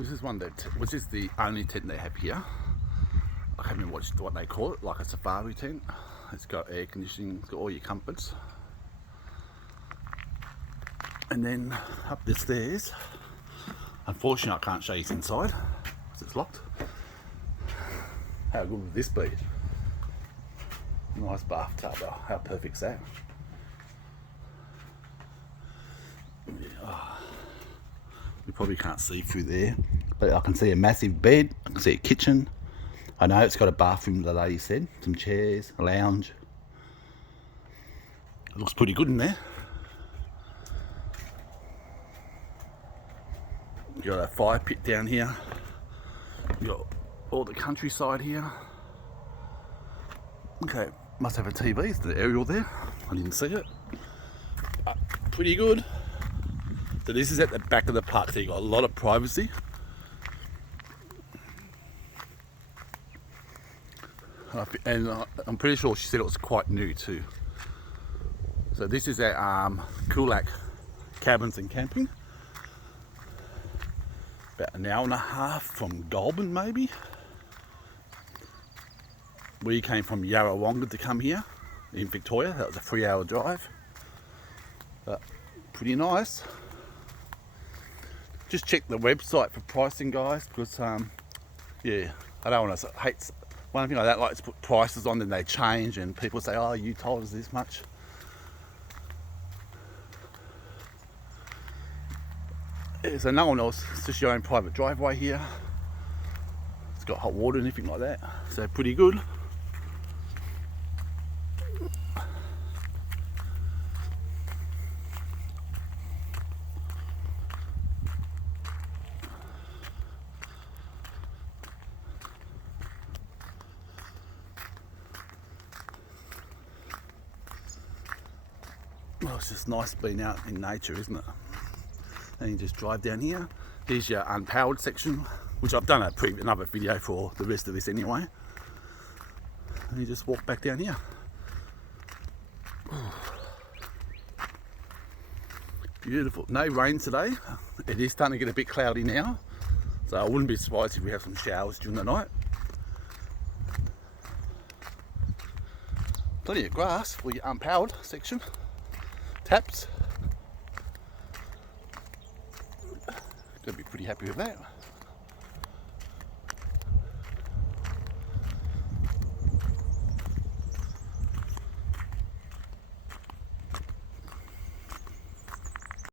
This is which is the only tent they have here. I can't remember what they call it, like a safari tent. It's got air conditioning, it's got all your comforts. And then up the stairs, unfortunately I can't show you inside because it's locked. How good would this be? Nice bathtub, how perfect's that? Yeah. You probably can't see through there, but I can see a massive bed, I can see a kitchen. I know it's got a bathroom, the lady said, some chairs, a lounge. It looks pretty good in there. You got a fire pit down here. You got all the countryside here. Okay, must have a TV, it's the aerial there. I didn't see it. Pretty good. So this is at the back of the park, so you got a lot of privacy. And I'm pretty sure she said it was quite new too. So this is at Coolac Cabins and Camping. About an hour and a half from Goulburn maybe. We came from Yarrawonga to come here in Victoria. That was a 3-hour drive. But pretty nice. Just check the website for pricing, guys, because yeah, I don't want to hate. One thing I don't like is put prices on, then they change, and people say, "Oh, you told us this much." Yeah, so no one else. It's just your own private driveway here. It's got hot water and anything like that, so pretty good. Well, it's just nice being out in nature, isn't it? And you just drive down here. Here's your unpowered section, which I've done another video for the rest of this anyway. And you just walk back down here. Beautiful. No rain today. It is starting to get a bit cloudy now, so I wouldn't be surprised if we have some showers during the night. Plenty of grass for your unpowered section. Taps. Gonna be pretty happy with that.